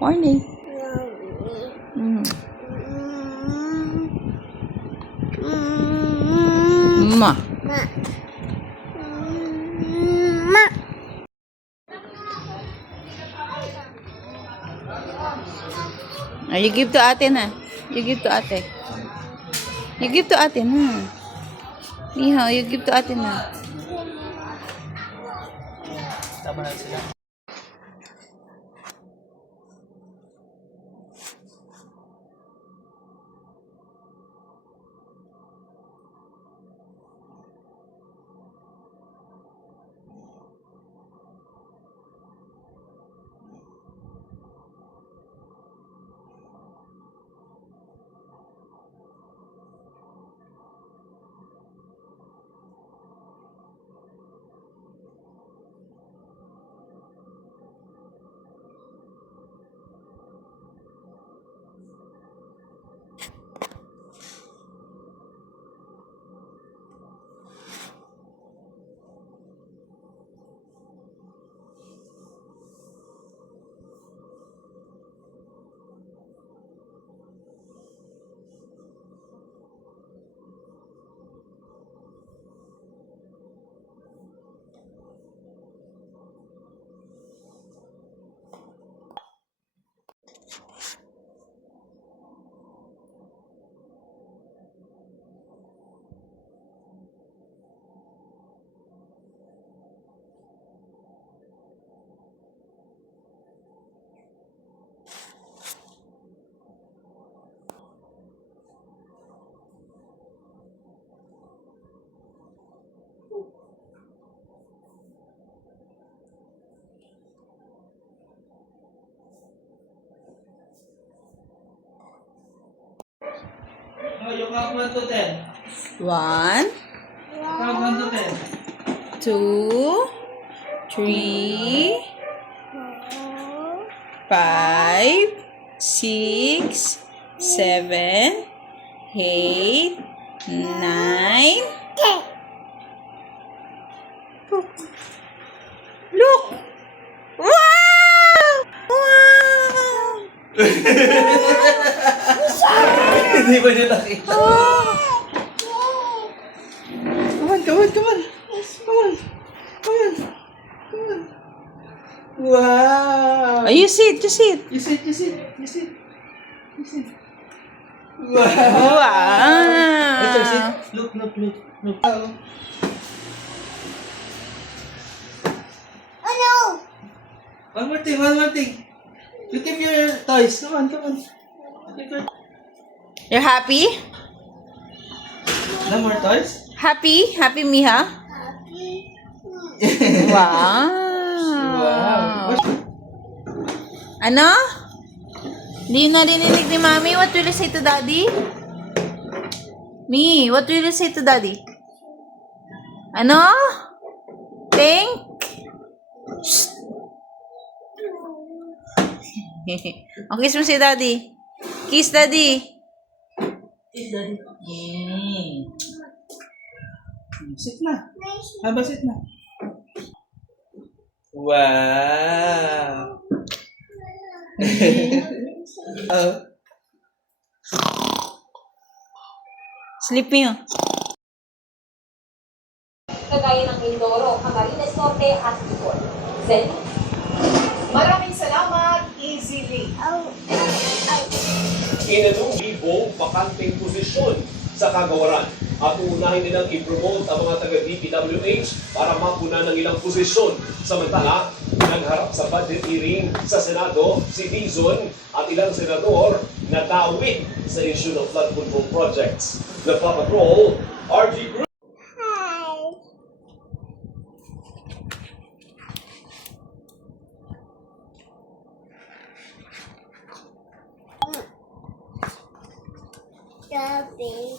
Morning. Mm. Ma. You give to ate na. You give to ate. You give to ate na. Miho, you give to ate na. Tama na sila. No, you count 1 to 10. 1, Count 1 to 10. 2, 3, 5, 6, 7, 8, 9. Look! Wow! Wow! Hindi ba niya nakita? Come on, come on, come on. Come on. Come on. Come on. Wow! Oh, you sit, you sit. You sit, you sit, you sit. You sit. Wow. Ito, sit. Look, look, look. Look. Oh no! One more thing, one more thing. You keep your toys. Come on, come on. Keep your... You're happy? No more toys? Happy? Happy, Miha? Happy. Wow. Wow. Ano? Hindi na narinig ni Mami. What will you say to Daddy? Mi, what will you say to Daddy? Ano? Think? Shh. O, kiss mo si Daddy. Kiss Daddy. Sit, Daddy. Sit na. Haba, sit na. Wow. Oh. Sleep Miho. Kagaya ng Mindoro, Camarines Norte at Bicol. Zen? Maraming salamat, Easily. Inanong bakanteng posisyon sa kagawaran at uunahin nilang i-promote ang mga taga-DPWH para mapuna ng ilang posisyon. Samantala, nangharap sa budget hearing sa Senado si Dizon at ilang senador na tawid sa issue ng flood control projects. Nagpapatrol, RG Group. Happy.